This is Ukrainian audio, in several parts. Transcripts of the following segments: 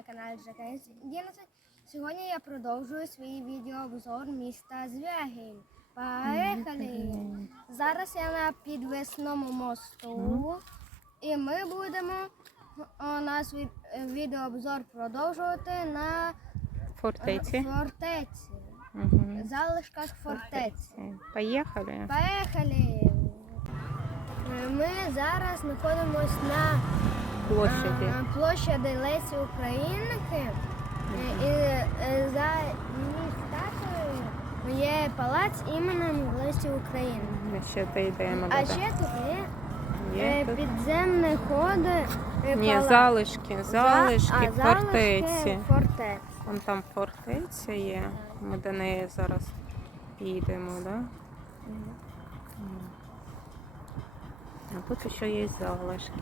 на каналі ЖКС 11. Сьогодні я продовжую свій відеообзор міста Звягіль. Поїхали! Зараз я на підвесному мосту і ми будемо о, наш від- відеообзор продовжувати на Фортеці. фортеці. Угу. Залишках фортеці. Поїхали. Поїхали! Ми зараз знаходимося на Площаді. а, площади Лесі Українки. І е, за її статуєю є палац іменем Лесі України. Ще дійдемо А ще тут є, Є е, підземні ходи. е, Ні, палац. залишки, залишки а, фортеці. фортеці. Вон там фортеця є. Ми до неї зараз їдемо, так? Да? А тут ще є залишки.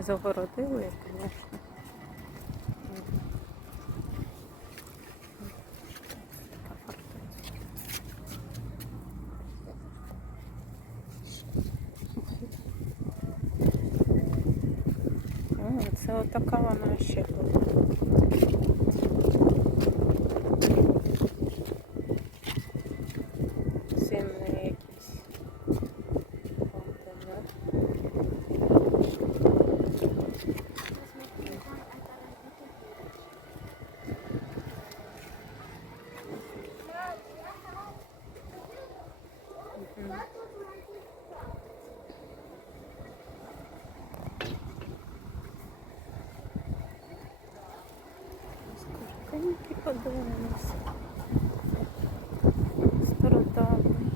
Загородили, звісно. Така фортеця. О, це отака вона ще була. Зимний якийсь. контейнер. Мгм. Скоренькі подивимося. Стародавний.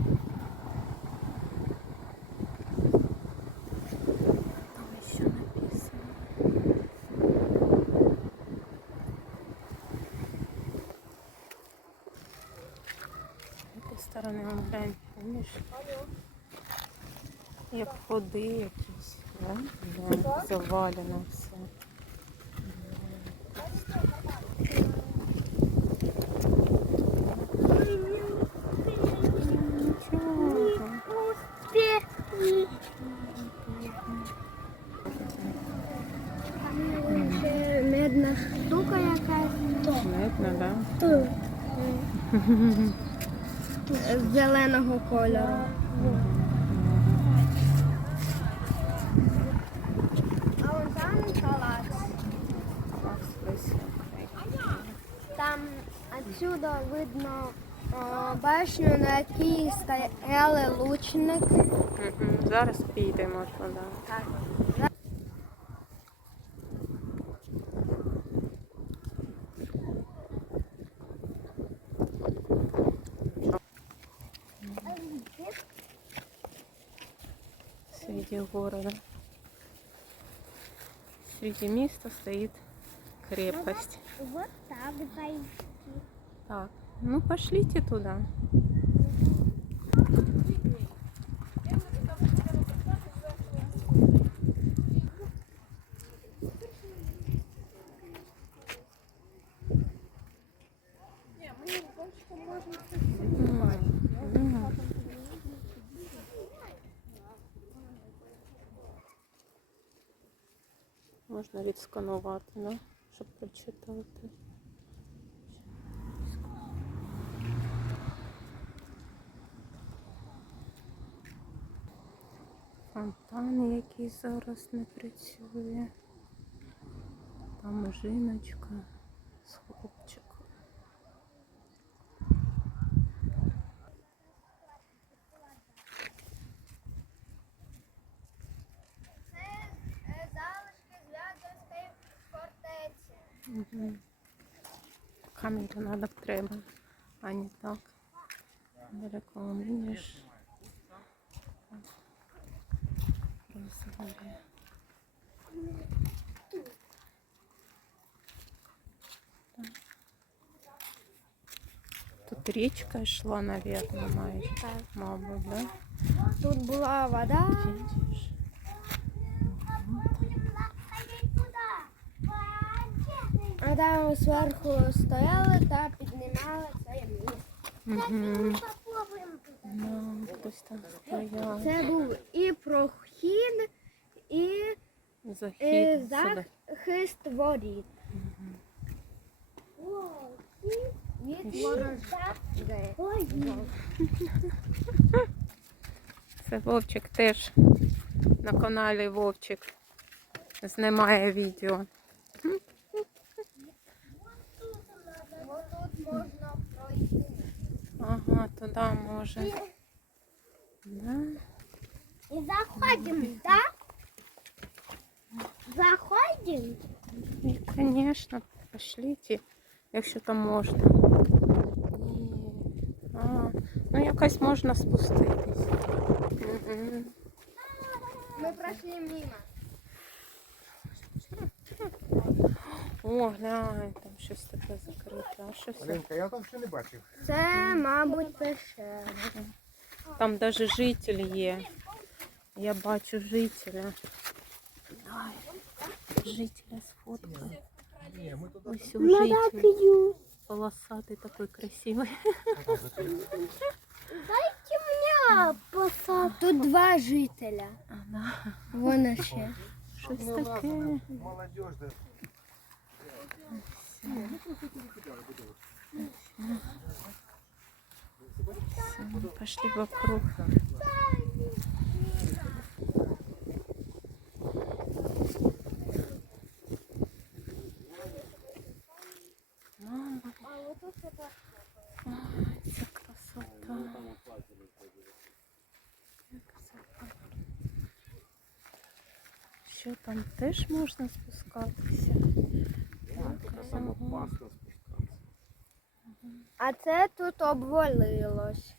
Там ще написано. З цієї сторони он глянь, видиш? Як ходи якісь, да? Да, завалено все. Нічого. Ще медна штука якась. Видно, да? З зеленого кольору. А вон там палац. Там отсюда видно о, башню, на якій стояли лучники. Зараз підемо туди. Так. Среди города. Среди места стоит крепость. Вот так зайти. Так, ну пошлите туда. Можна відсканувати, ну, щоб прочитати. Фонтан, який зараз не працює. Там жіночка з Угу. Камеру надо треба, а не так. Далеко видишь. Тут речка йшла, наверное, майже. Так. Мабуть, да? Тут була вода. Видиш? А там зверху стояли та піднімали це місце. Ну, стояв. Це був і прохід, і Захід захист воріт. Від. Це Вовчик теж на каналі Вовчик знімає відео. можна пройти. Ага, туди може. Да. И заходим, да? Заходим? І, звісно, пошліть, якщо там можна. Ні. А, ну якось можна спуститись. Мгм. Мы прошли мимо. О, глянь, там щось таке закрите. А що це? Я там ще не бачив. Це, мабуть, пещера. Там даже житель є. Я бачу жителя. Дай. Жителя сфоткаю. Ні, ми туди. Ось у житель. Полосатый такой красивый. Тут два жителя. А. Вон ще. Щось таке. Молодежь, мы пошли вокруг. Мама, ой, це красота. Що там теж можна спускатися? Там опасно спускатися. А це тут обвалилось.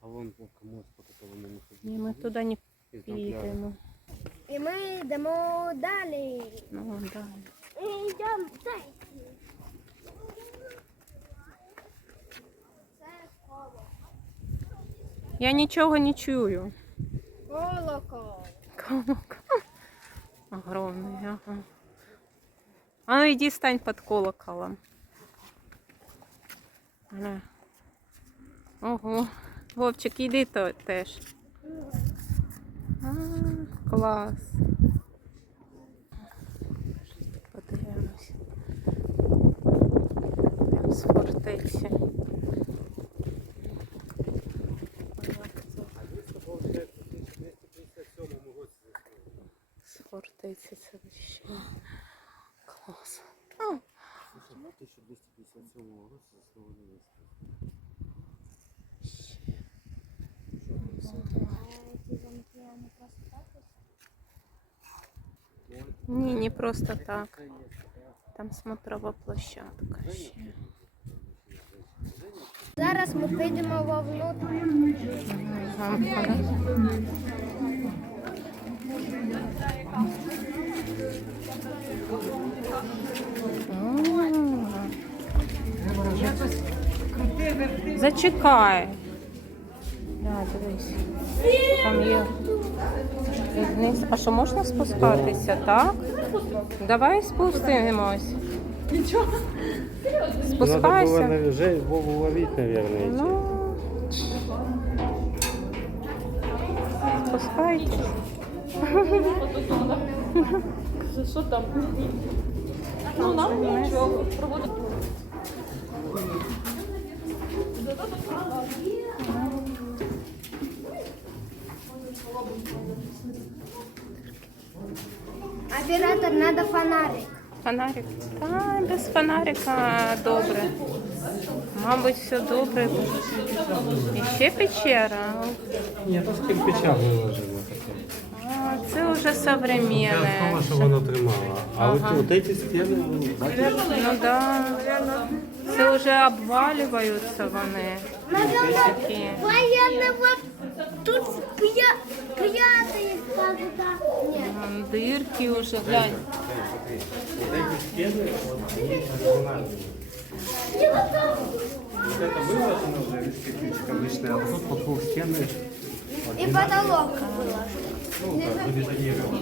А вон по комусь, по которому не ходили. Ні, ми туди не І там підемо. І ми йдемо далі. Ну, далі. І йдемо далі. Я нічого не чую. Колокол. Колокол. Огромный, ага. А ну иди стань под колоколом. Да. Ого. Вовчик, іди то теж. А, клас. з фортеці це ще клас. А, В 1257 році заснований виставка. Ні, не просто так. Там смотрова площадка ще. Зараз ми підемо вовнутрь. Зачекай. Да, дивись. Там є. Вниз. А що можна спускатися, так? Давай спустимось. Надо было, Спускайся. наверное, Вову ловить, наверное. идти. Ну, спускайтесь. Що там? Ну, нам нічого. Проводить. Оператор, надо фонарик. Фонарик. Та без фонарика добре. Мабуть, все добре. І ще печера. Ні, то з кирпича виложено таке. А, це вже Це современне. схова, що воно тримало. А от Ага. от ці стіни, бачиш? Ну да. Це вже обвалюються вони. Такі. Военного тут п'я... п'ятий когда. Ні. Вон Дирки вже, глянь. От ці стіни, от, вони оригінальні. Вот это выложено уже из кирпичика обычно, а вот тут по двух стены І потолок. ну, как забетонировано.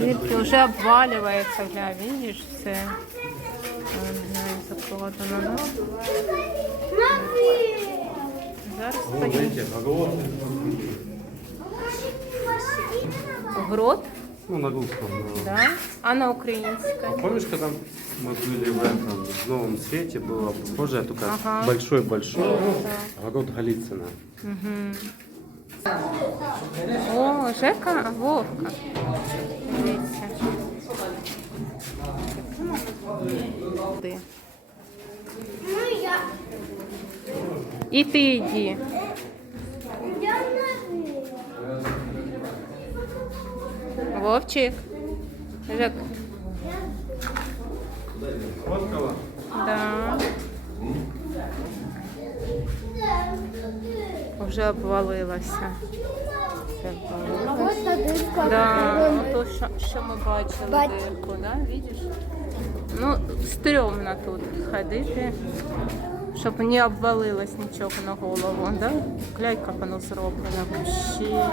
Дирки вже обвалюється, гля, видиш, все. Ой, глянь, закладено, да? Зараз Вон, поїдемо. видите, огород. Грот? Ну, на русском. но- Да? А на українській? Помнишь, когда мы были в этом в новом свете, было похоже, только Ага. большой-большой город Голицына. Угу. О, Жека, Вовка. Дивіться. Ну. І ти йди. Вовчик. Жек. Да. Вже обвалилася. Все обвалилося. Да, ото що, що ми бачили Бач- дирку, да? Видиш? Ну, стрьомно тут ходити, щоб не обвалилось нічого на голову, да? Глянь, як воно зроблено вообще.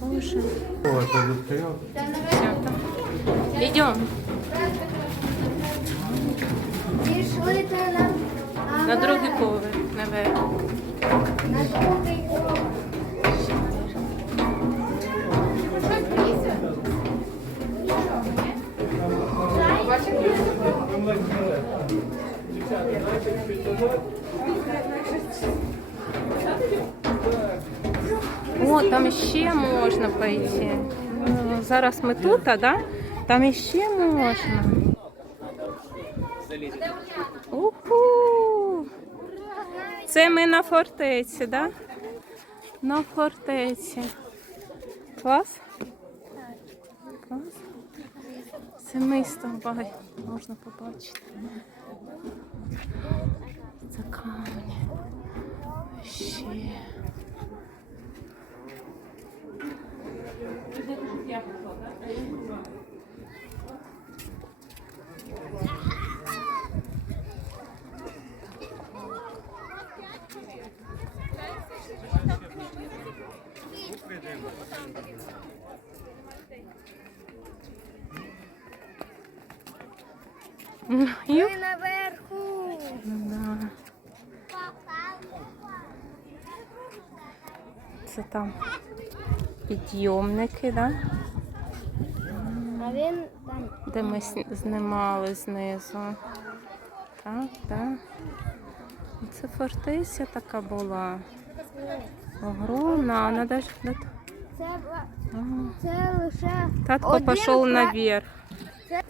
Боже. Все, там. Идем Пішли ти на, на другий поверх, наверх. на другий поверх. О, там ще можна пойти. Зараз ми тут, а да? Там іще можна. Уху! Це ми на фортеці, да? На фортеці. Клас? Клас? Це місто бай, можна побачити. Це камені. Ще. Ну, Ми Юх. наверху. Да. Це там підйомники, да? А він там. де ми знімали знизу. Так, так. Це фортеця така була. Огромна, вона навіть... Це, це лише Татко пішов наверх.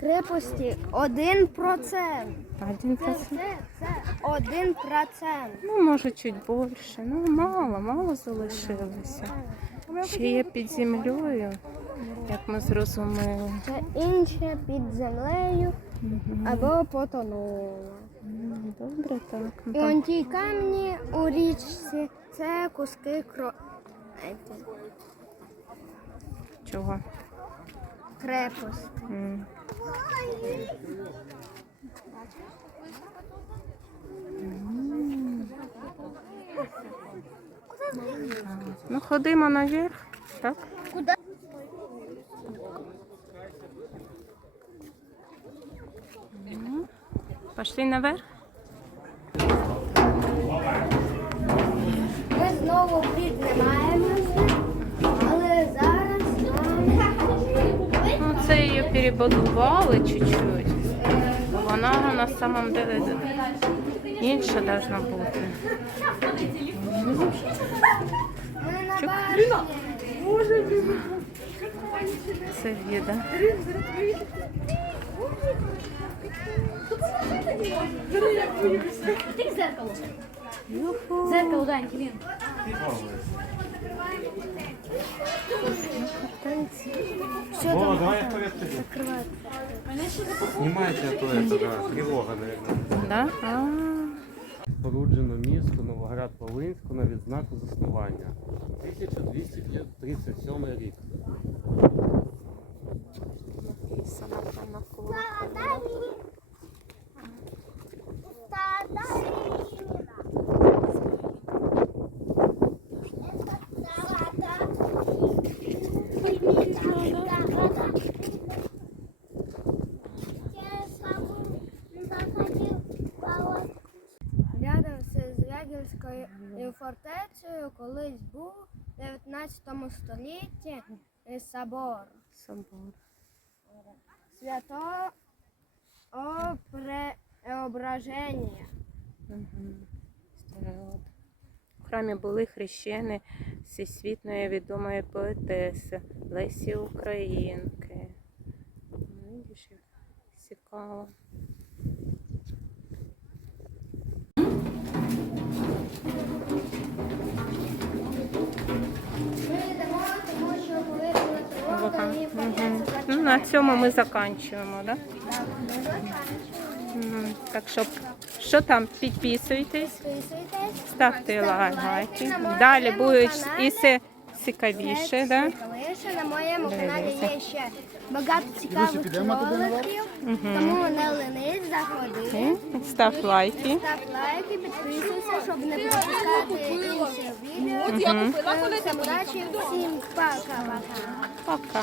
Крепості один процент. Один Це, процент. Ну, може, чуть більше. Ну, мало, мало залишилося. Ще є під землею, як ми зрозуміли. Це інше під землею Мгм. або потонуло. Ну, Добре, так. Ну, І там он ті камні у річці це куски кро... чого? М. Ну, ходимо наверх, так? Куди? Пошли наверх? Ми знову піднімаємося, але зараз нам Ну, це перебудували чуть-чуть. Вона на самом деле інша должна бути. ми на башні. Це віда. Юху. Дань, Клін. Вова, давай я вперед пойду. Снимайте, а то да? А, Споруджено місто Новоград-Волинську на відзнаку заснування. 1237 рік. сама там навколо. Колись був в 19 столітті собор Собор. святого Преображення. Угу. В храмі були хрещені всесвітньої відомої поетеси Лесі Українки. Ну, Видиш, як цікаво. Ми Мгм. почнеться Ну, на цьому ми заканчуємо, да? Угу. Так що, що там, підписуйтесь, Підписуйтесь, ставте лайки. Далі будуть і це цікавіше, да? Цікавіше. На моєму каналі є ще багато цікавих роликів, тому не ленись, заходи. Став лайки. Став лайки, підписуйся, щоб не пропускати інші відео. Всім удачі, всім пока-пока. Пока.